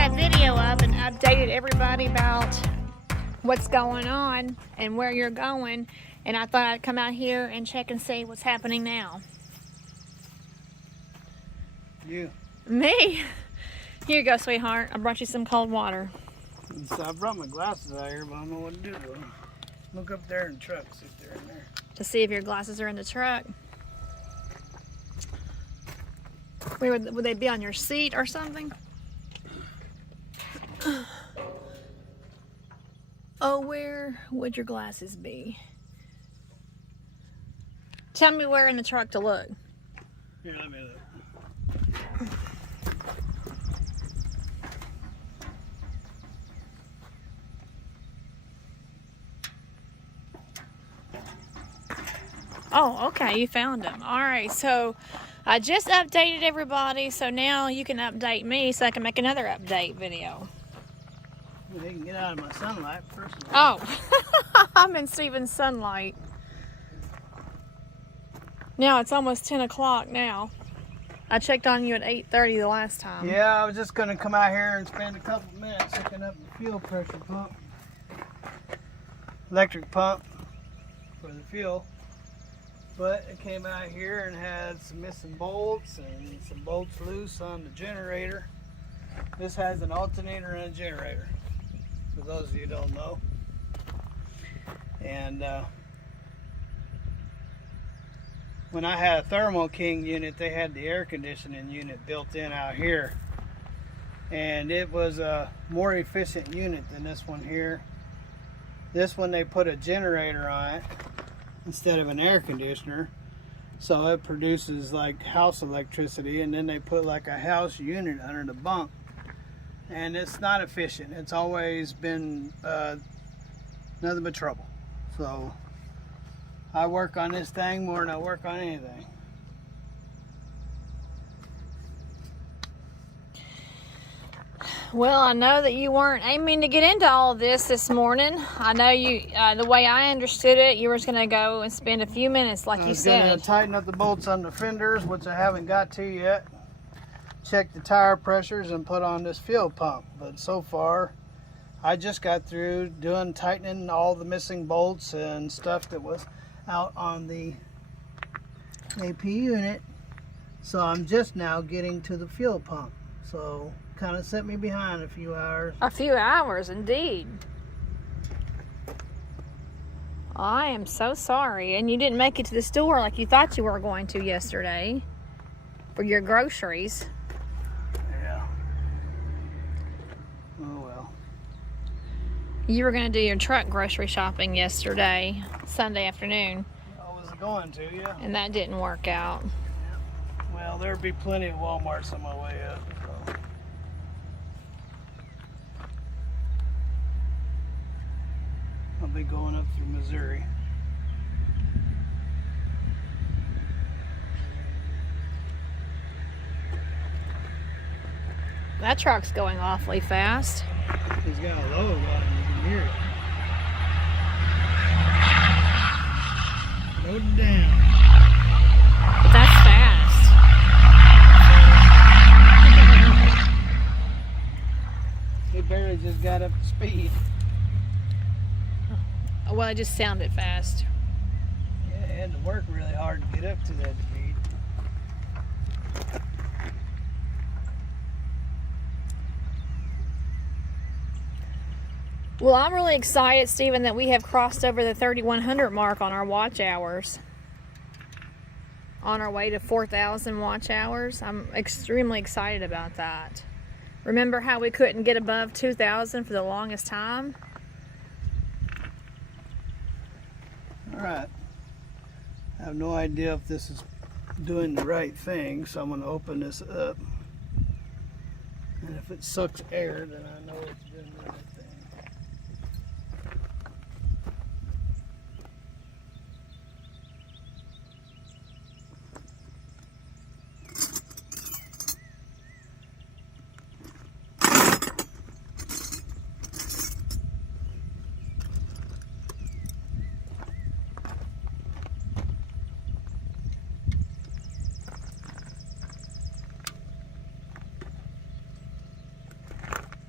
that video up and updated everybody about what's going on and where you're going, and I thought I'd come out here and check and see what's happening now. You? Me? Here you go, sweetheart. I brought you some cold water. So I brought my glasses out here, but I don't know what to do with them. Look up there in the truck, see if they're in there. To see if your glasses are in the truck. Where would they be, on your seat or something? Oh, where would your glasses be? Tell me where in the truck to look. Here, let me look. Oh, okay, you found them. All right, so I just updated everybody, so now you can update me so I can make another update video. Well, they can get out of my sunlight first of all. Oh, I'm in Steven's sunlight. Now it's almost 10 o'clock now. I checked on you at 8:30 the last time. Yeah, I was just going to come out here and spend a couple minutes hooking up the fuel pressure pump. Electric pump for the fuel. But it came out here and had some missing bolts and some bolts loose on the generator. This has an alternator and a generator, for those of you who don't know. And when I had a Thermo King unit, they had the air conditioning unit built in out here. And it was a more efficient unit than this one here. This one, they put a generator on it instead of an air conditioner, so it produces like house electricity, and then they put like a house unit under the bunk, and it's not efficient. It's always been nothing but trouble. So I work on this thing more than I work on anything. Well, I know that you weren't aiming to get into all this morning. I know you, the way I understood it, you were just going to go and spend a few minutes, like you said. I was going to tighten up the bolts on the fenders, which I haven't got to yet. Check the tire pressures and put on this fuel pump. But so far, I just got through tightening all the missing bolts and stuff that was out on the APU unit. So I'm just now getting to the fuel pump. So kind of set me behind a few hours. A few hours, indeed. I am so sorry. And you didn't make it to the store like you thought you were going to yesterday for your groceries. Yeah. Oh well. You were going to do your truck grocery shopping yesterday, Sunday afternoon. I was going to, yeah. And that didn't work out. Yeah. Well, there'll be plenty of Walmarts on my way up. So. I'll be going up through Missouri. That truck's going awfully fast. He's got a load on him, you can hear it. Load down. But that's fast. He barely just got up to speed. Well, it just sounded fast. Yeah, it had to work really hard to get up to that speed. Well, I'm really excited, Stephen, that we have crossed over the 3,100 mark on our watch hours. On our way to 4,000 watch hours. I'm extremely excited about that. Remember how we couldn't get above 2,000 for the longest time? Alright. I have no idea if this is doing the right thing, so I'm going to open this up. And if it sucks air, then I know it's doing the right thing.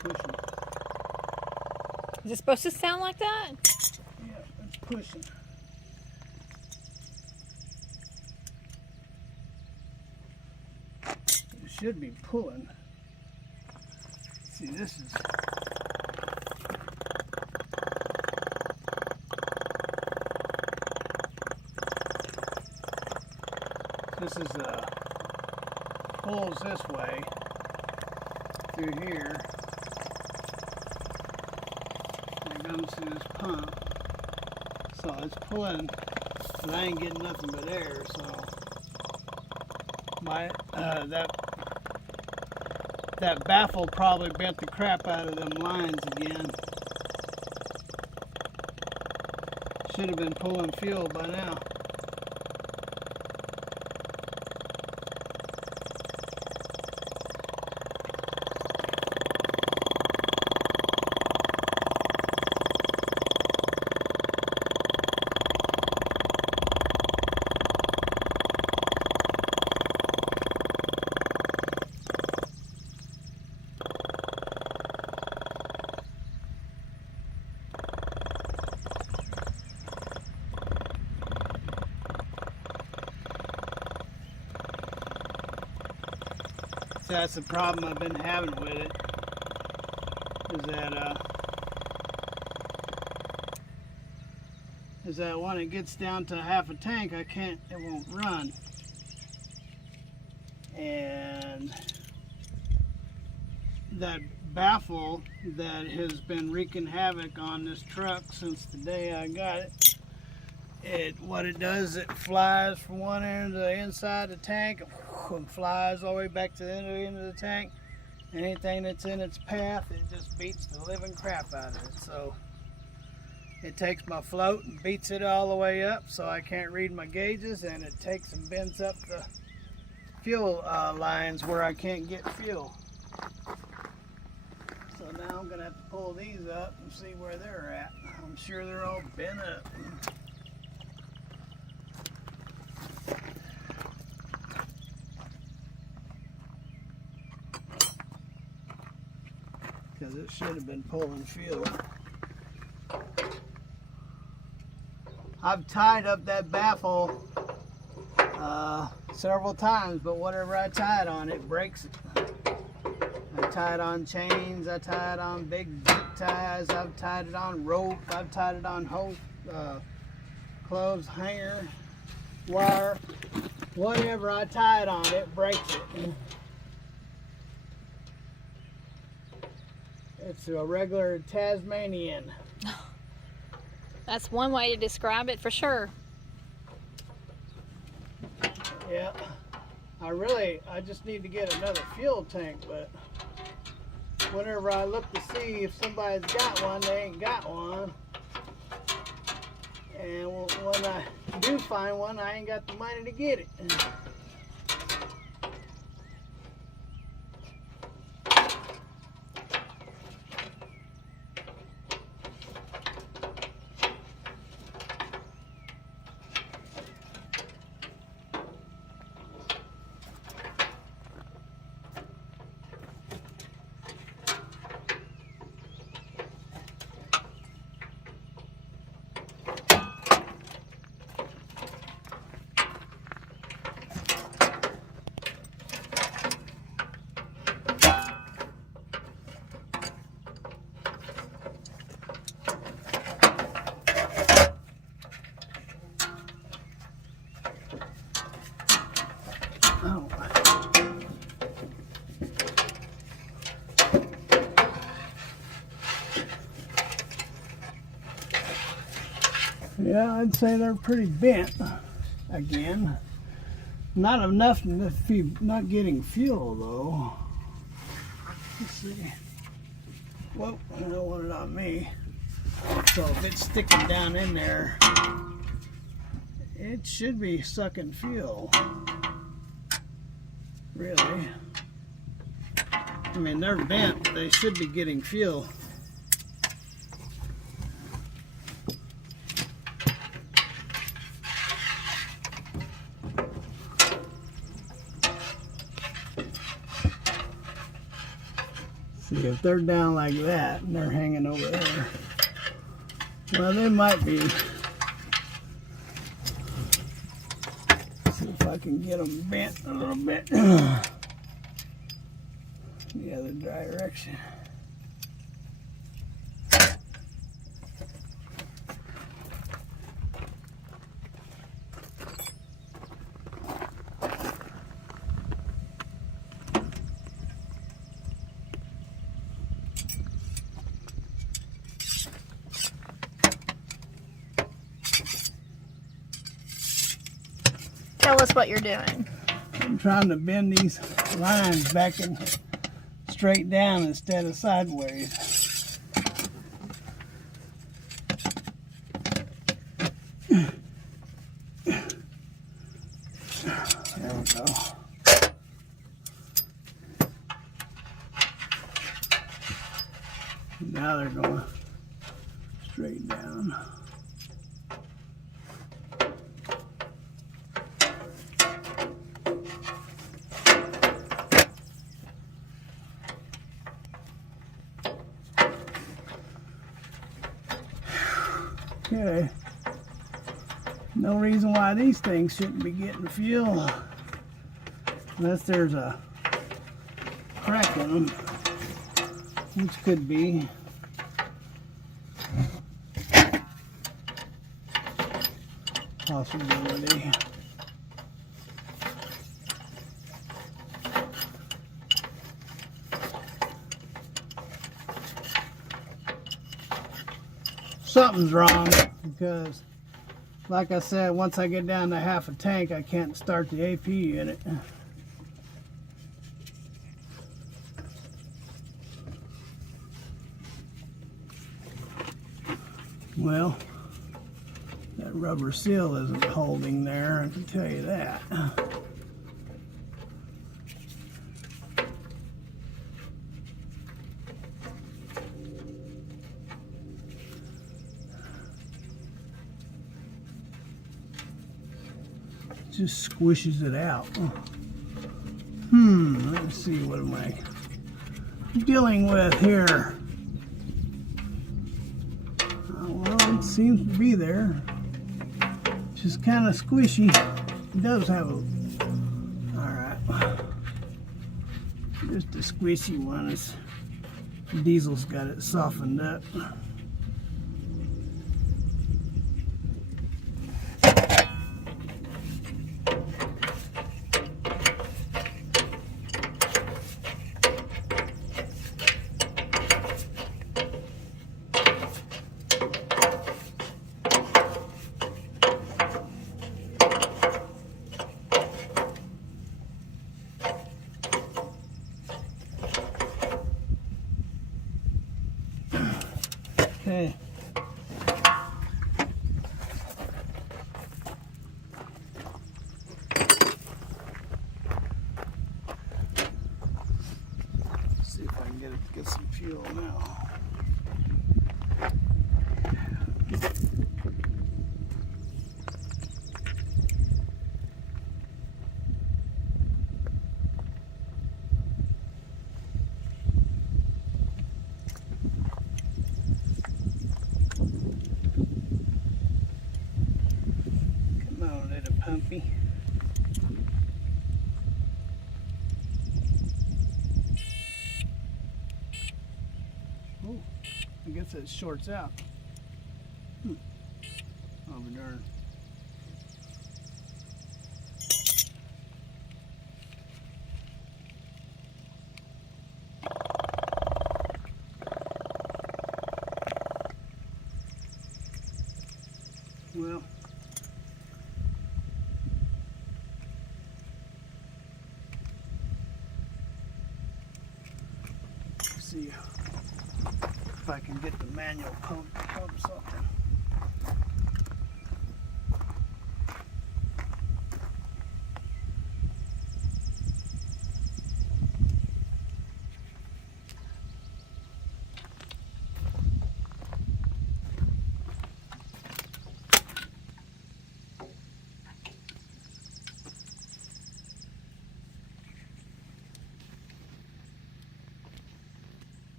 pushing. Is it supposed to sound like that? Yeah, it's pushing. It should be pulling. See, this is... This is pulls this way through here. It comes to this pump. So it's pulling, but I ain't getting nothing but air. So my that baffle probably bent the crap out of them lines again. Should have been pulling fuel by now. That's the problem I've been having with it, is that when it gets down to half a tank, it won't run. And that baffle that has been wreaking havoc on this truck since the day I got it, what it does, it flies from one end to the inside of the tank and flies all the way back to the end of the tank. Anything that's in its path, it just beats the living crap out of it. So it takes my float and beats it all the way up so I can't read my gauges, and it takes and bends up the fuel lines where I can't get fuel. So now I'm gonna have to pull these up and see where they're at. I'm sure they're all bent up. Because it should have been pulling fuel. I've tied up that baffle several times, but whatever I tie it on, it breaks it. I tie it on chains, I tie it on big ties, I've tied it on rope, I've tied it on hose, clothes hanger, wire, whatever I tie it on, it breaks it. It's a regular Tasmanian. That's one way to describe it for sure. Yeah. I just need to get another fuel tank, but whenever I look to see if somebody's got one, they ain't got one. And when I do find one, I ain't got the money to get it. Yeah, I'd say they're pretty bent again. Not enough if you're not getting fuel though. Let's see. Whoa, I don't want it on me. So if it's sticking down in there, it should be sucking fuel. Really. I mean, they're bent, but they should be getting fuel. See, if they're down like that and they're hanging over there, well, they might be. See if I can get them bent a little bit the other direction. Tell us what you're doing. I'm trying to bend these lines back in straight down instead of sideways. There we go. Now they're going straight down. Okay, no reason why these things shouldn't be getting fuel unless there's a crack in them, which could be. Possibility. Something's wrong because, like I said, once I get down to half a tank, I can't start the APU unit. Well, that rubber seal isn't holding there, I can tell you that. Just squishes it out. Let's see, what am I dealing with here? Well, it seems to be there. Just kind of squishy. It does have a, alright. Just a squishy one. It's, Diesel's got it softened up. Okay. See if I can get some fuel now. Pumpy. Oh, I guess it shorts out. Oh, darn. Well, see if I can get the manual pump to pump something.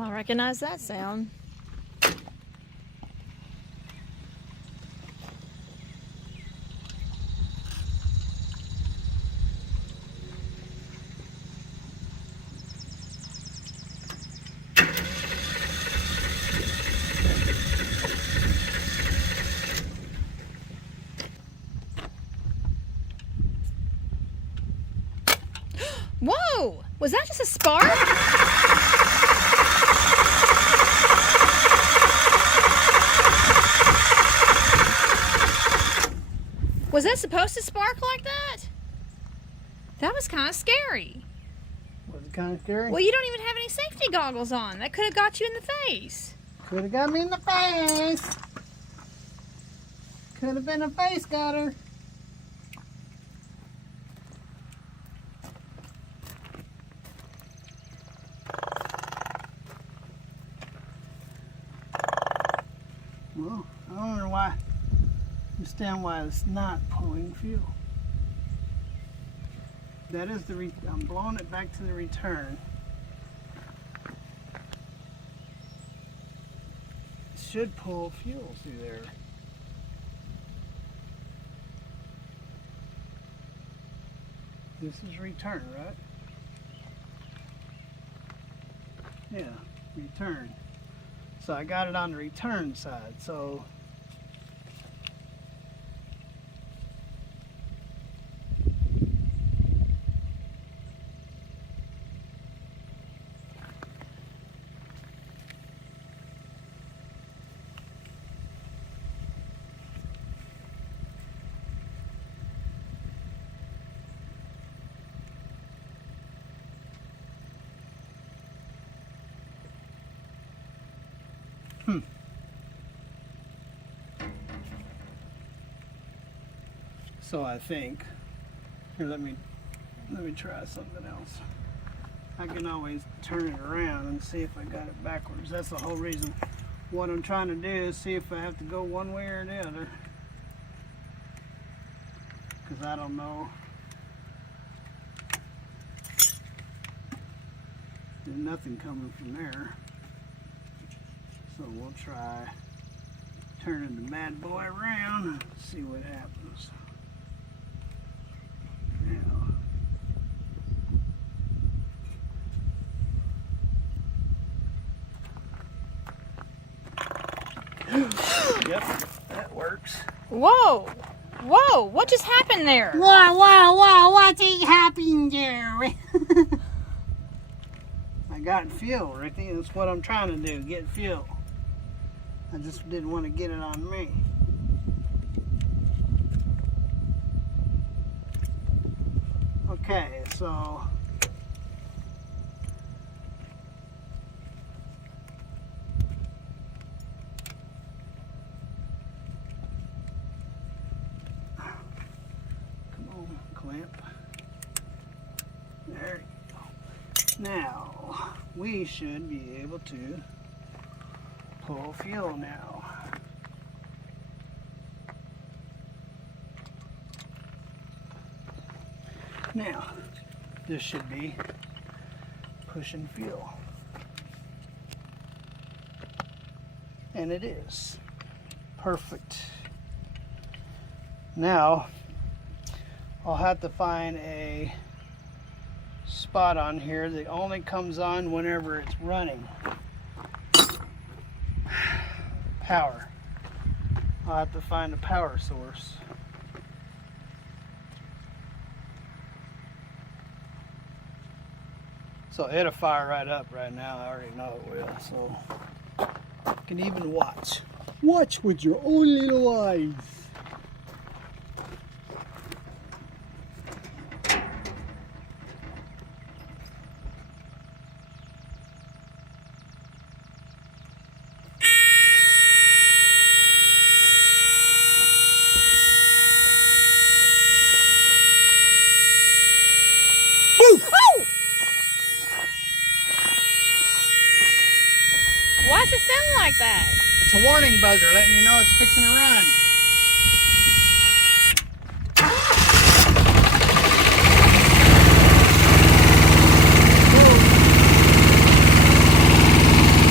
Oh, I recognize that sound. Whoa! Was that just a spark? Was that supposed to spark like that? That was kind of scary. Was it kind of scary? Well, you don't even have any safety goggles on. That could have got you in the face. Could have got me in the face. Could have been a face gutter. Well, I don't understand why it's not pulling fuel. That is I'm blowing it back to the return. It should pull fuel through there. This is return, right? Yeah, return. So I got it on the return side, so So I think, here let me try something else. I can always turn it around and see if I got it backwards. That's the whole reason. What I'm trying to do is see if I have to go one way or the other. Because I don't know. There's nothing coming from there. So we'll try turning the bad boy around and see what happens. Yep, that works. Whoa! Whoa! What just happened there? Whoa, what's happening there? I got fuel, Ricky. That's what I'm trying to do, get fuel. I just didn't want to get it on me. Okay, so come on, clamp. There you go. Now we should be able to pull fuel now. Now, this should be pushing fuel. And it is. Perfect. Now, I'll have to find a spot on here that only comes on whenever it's running. Power. I'll have to find a power source. So it'll fire right up right now. I already know it will. So you can even watch. Watch with your own little eyes. Why does it sound like that? It's a warning buzzer letting you know it's fixing to run.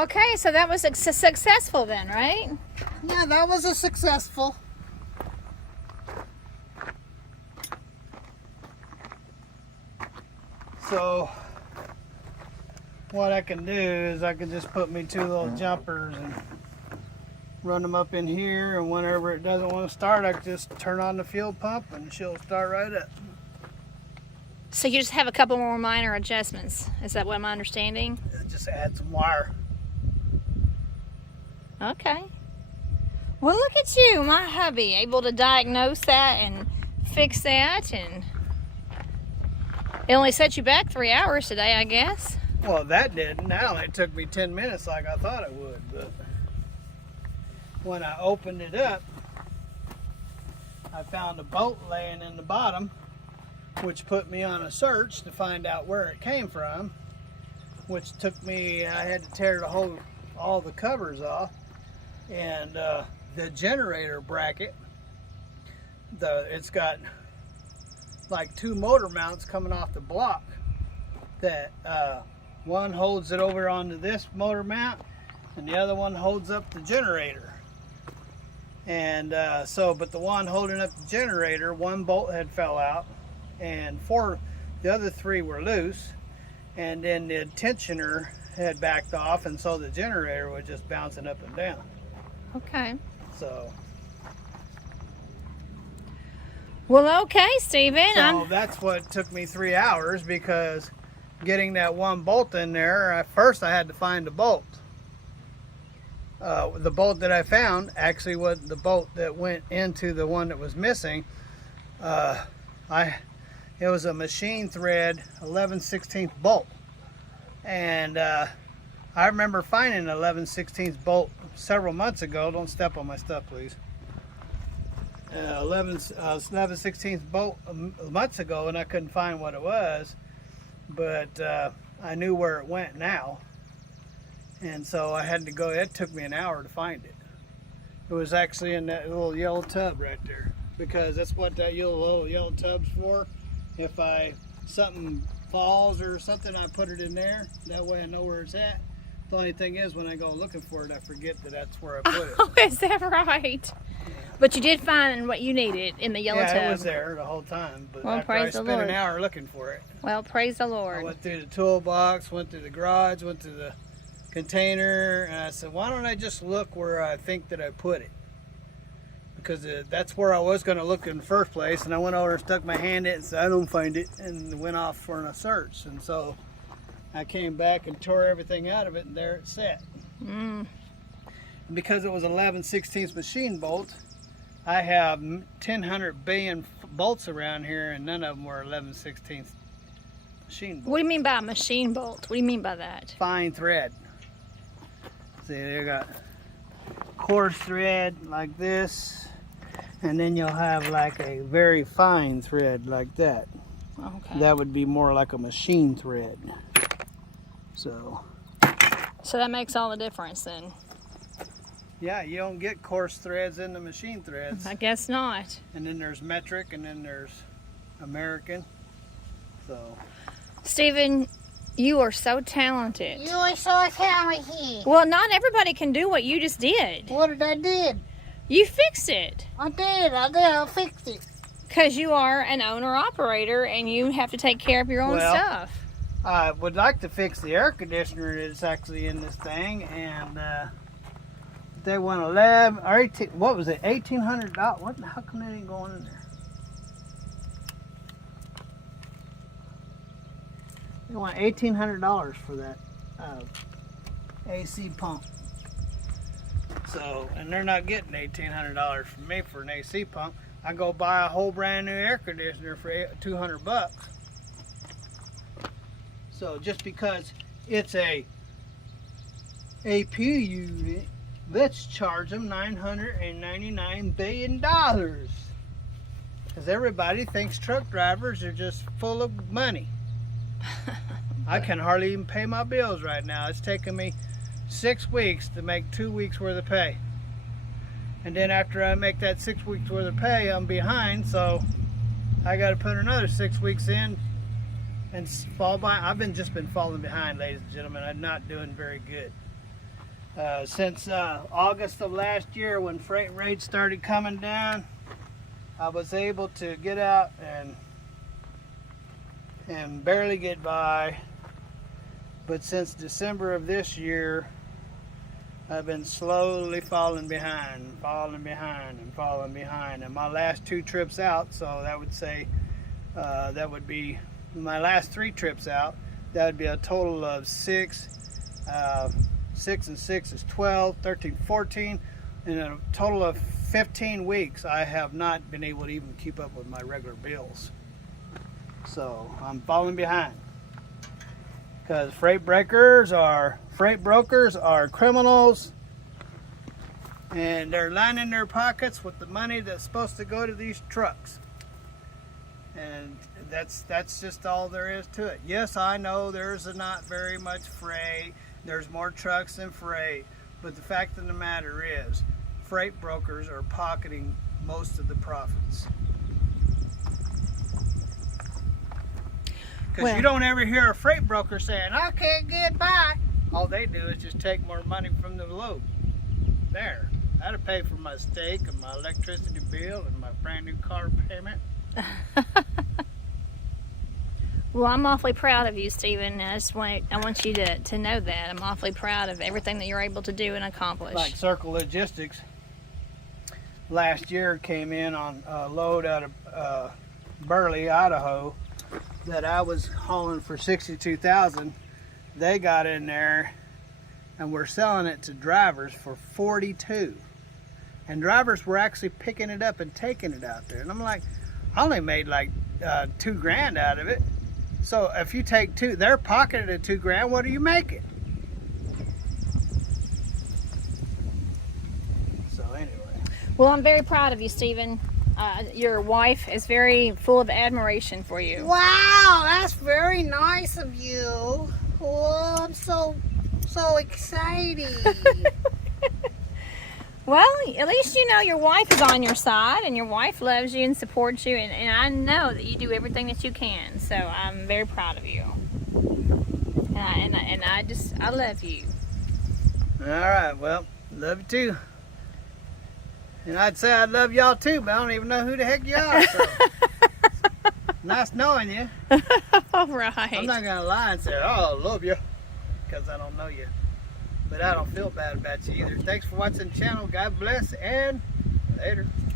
Okay, so that was successful then, right? Yeah, that was a successful. So what I can do is I can just put me 2 little jumpers and run them up in here, and whenever it doesn't want to start, I can just turn on the fuel pump and she'll start right up. So you just have a couple more minor adjustments. Is that what I'm understanding? Just add some wire. Okay. Well, look at you, my hubby, able to diagnose that and fix that, and it only set you back 3 hours today, I guess. Well, that didn't. That only took me 10 minutes like I thought it would, but when I opened it up, I found a bolt laying in the bottom, which put me on a search to find out where it came from, which took me, I had to tear all the covers off, and the generator bracket, it's got like 2 motor mounts coming off the block that one holds it over onto this motor mount and the other one holds up the generator. And but the one holding up the generator, 1 bolt had fell out, and the other 3 were loose, and then the tensioner had backed off, and so the generator was just bouncing up and down. Okay. So. Well, okay, Stephen. So that's what took me 3 hours, because getting that 1 bolt in there, at first I had to find a bolt. The bolt that I found actually was the bolt that went into the one that was missing. It was a machine thread 11/16 bolt, and I remember finding an 11/16 bolt several months ago. Don't step on my stuff, please. 11/16 bolt months ago, and I couldn't find what it was, but I knew where it went now, and so I had to go. It took me an hour to find it. It was actually in that little yellow tub right there, because that's what that little yellow tub's for. If something falls or something, I put it in there. That way I know where it's at. The only thing is, when I go looking for it, I forget that that's where I put it. Oh, is that right? But you did find what you needed in the yellow tub. Yeah, it was there the whole time. But well, after I praise the spent Lord. an hour looking for it. Well, praise the Lord. I went through the toolbox, went through the garage, went through the container, and I said, why don't I just look where I think that I put it? Because that's where I was going to look in the first place, and I went over and stuck my hand in it and said, I don't find it, and went off for a search. And so I came back and tore everything out of it, and there it sat. And because it was 11/16 machine bolt, I have 1,000 billion bolts around here, and none of them were 11/16 machine bolts. What do you mean by a machine bolt? What do you mean by that? Fine thread. See, they got coarse thread like this, and then you'll have like a very fine thread like that. Okay. That would be more like a machine thread. So that makes all the difference then. yeah, you don't get coarse threads in the machine threads. I guess not. And then there's metric, and then there's American. So Stephen, you are so talented. You are so talented. Well, not everybody can do what you just did. What did I did? You fixed it. I did. I fixed it. Because you are an owner-operator and you have to take care of your own Well, stuff. I would like to fix the air conditioner that's actually in this thing, and they want 11 or 18. What was it? $1,800. What? How come that ain't going in there? They want $1,800 for that AC pump. So, and they're not getting $1,800 from me for an AC pump. I go buy a whole brand new air conditioner for $200. So just because it's a APU unit, let's charge them $999 billion. Because everybody thinks truck drivers are just full of money. I can hardly even pay my bills right now. It's taken me 6 weeks to make 2 weeks worth of pay. And then after I make that 6 weeks worth of pay, I'm behind, so I got to put another 6 weeks in and fall by. I've just been falling behind, ladies and gentlemen. I'm not doing very good. Since August of last year, when freight rates started coming down, I was able to get out and barely get by. But since December of this year, I've been slowly falling behind. And my last 2 trips out, so that would say, that would be my last 3 trips out, that would be a total of 6. 6 and 6 is 12, 13, 14. In a total of 15 weeks, I have not been able to even keep up with my regular bills. So I'm falling behind. Because freight brokers are criminals, and they're lining their pockets with the money that's supposed to go to these trucks. And that's just all there is to it. Yes, I know there's not very much freight. There's more trucks than freight. But the fact of the matter is, freight brokers are pocketing most of the profits. Because you don't ever hear a freight broker saying, I can't get by. All they do is just take more money from the load. There. I had to pay for my steak and my electricity bill and my brand new car payment. Well, I'm awfully proud of you, Stephen. I want you to know that. I'm awfully proud of everything that you're able to do and accomplish. Like Circle Logistics last year came in on a load out of Burley, Idaho, that I was hauling for $62,000. They got in there and were selling it to drivers for $42,000. And drivers were actually picking it up and taking it out there. And I'm like, I only made like $2,000 out of it. So if you take they're pocketed at $2,000. What are you making? So anyway. Well, I'm very proud of you, Stephen. Your wife is very full of admiration for you. Wow, that's very nice of you. Oh, I'm so excited. Well, at least you know your wife is on your side, and your wife loves you and supports you, and I know that you do everything that you can. So I'm very proud of you. And I love you. All right, well, love you too. And I'd say I love y'all too, but I don't even know who the heck you are. So. Nice knowing you. All right. I'm not going to lie and say, oh, I love you, because I don't know you. But I don't feel bad about you either. Thanks for watching the channel. God bless, and later.